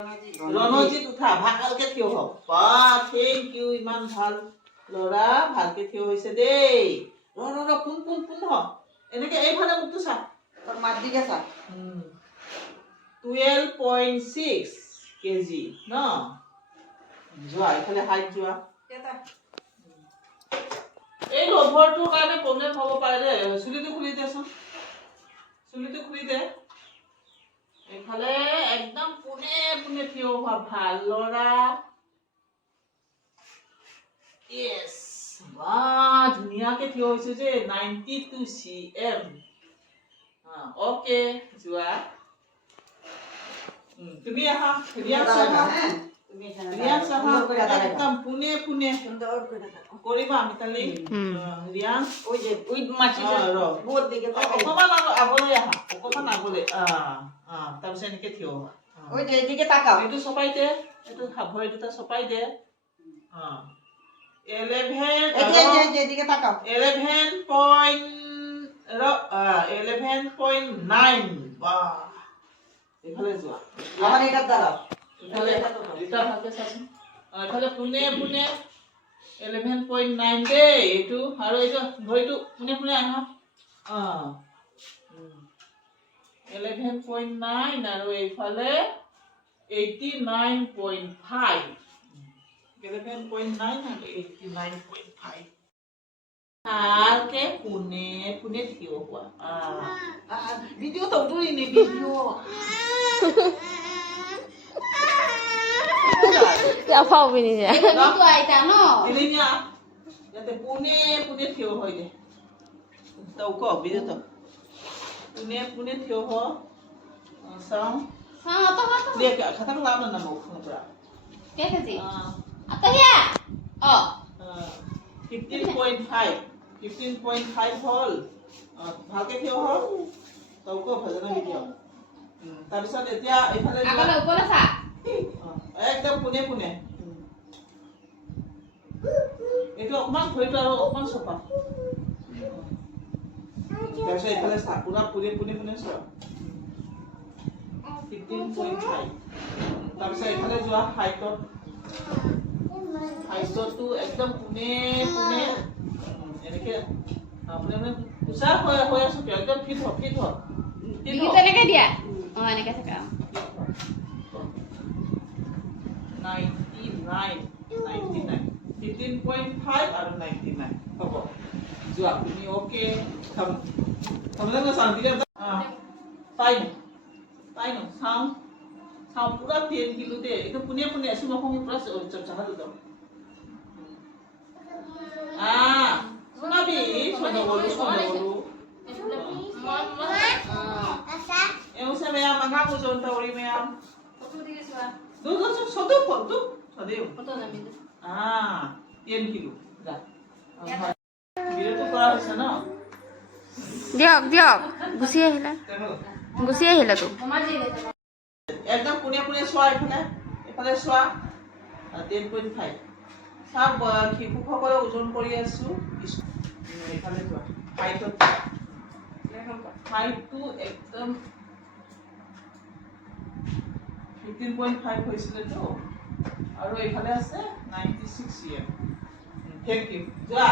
ৰণজিত উঠা ভালকে থিয় হওক বা থেংক ইউ ইমান ভাল ল'ৰা ভালকে থিয় হৈছে দেই পোন পোন পোন হ এনেকে এইফালে মুখটো চা তোর মাত দিকে চা 12.6 কেজি ন যোৱা এইফালে হাইট যোৱা এই লভৰটোৰ কাৰণে প্ৰব্লেম হ'ব পাৰে দে চুলিটো খুলি দেচোন চুলিটো খুলি দে এইফালে একদম পোনে পোনে থিয় হোৱা ভাল ল'ৰা ইয়েছ বা ধুনীয়াকে থিয় হৈছে যে 92 cm ওকে যোৱা তুমি আহা ৰিয়াজ আহা ৰিয়াজ আহা একদম পোনে পোনে সুন্দৰ কৰে দেখো কৰিবা মিতালী ৰিয়াজ ওই যে ওই মাছি বোৰ দিকে অকমান আগলৈ আহা অকমান আগলৈ তাৰপিছত এনেকে থিয় হোৱা ওই যে এদিকে তাকাও এইটো চপাই দে এইটো ভৰি দুটা চপাই দে 11 এদিকে তাকাও 11.9 বা এইফালে যোৱা আমার এটা দাঁড়াও এইফালে এটা ভালকে চাচোন এইফালে পোনে পোনে 11.9 দে এইটো আৰু এইটো ভৰিটো পোনে পোনে আহা 11.9 আৰু এইফালে 89.5 11.9 and 89.5 ভালকে পোনে পোনে থিয় হোৱা ভিডিঅ' তো উঠুৰি নে video' Apa ini ya? itu aita no Ininya yaতে পোনে পোনে থিয় হৈ দে তাও কো ভিডিঅ' তো পোনে পোনে থিয় হ চাও sama to দে খাতা লাভ না মোক পুৰা kayak sih atau ya oh 15.5 হল ভালকে থিয় হ তাও কো ভজনা ভিডিঅ' তাৰপিছত এতিয়া ইফালে আগলৈ ওপৰলৈ চা একদম পোনে পোনে এইটো অকমান ভৰিটো আৰু অকমান চপা তাৰপিছত এইফালে চা পুৰা পোনে পোনে পোনে চোৱা 15.5 তাৰপিছত এইফালে যোৱা হাইটটো একদম পোনে পোনে এনেকে আপুনি মানে উচাৰ হৈ আছো একদম ফিট হ begitu এনেকে দিয়া এনেকে থাকা 99 15.5 আৰু 99 হ'ব যোৱা তুমি ওকে থমলে না শান্তি রে তাই ন সাউ পুরা 10 কিলো দে এটা পুনে পুনে আসু মখমি পুরা চাহা দিতো শোনাবি শোনা বলু এমসে মেয়া মাঙ্গা কুজন্তা ওরি মেয়া দুটো সদু ফটো সদেও 10 কিলো যা ভিডিওটো কৰা হৈছে ন দিয়ক গুচি আহিলা তো একদম পোনে পোনে চোৱা এফালে চোৱা 10.5 সব শিশুসকলে ওজন কৰি আছো এফালে চোৱা হাইটটো একদম 15.5 হৈছিলে তো আৰু এফালে আছে 96 cm থেংক ইউ যোৱা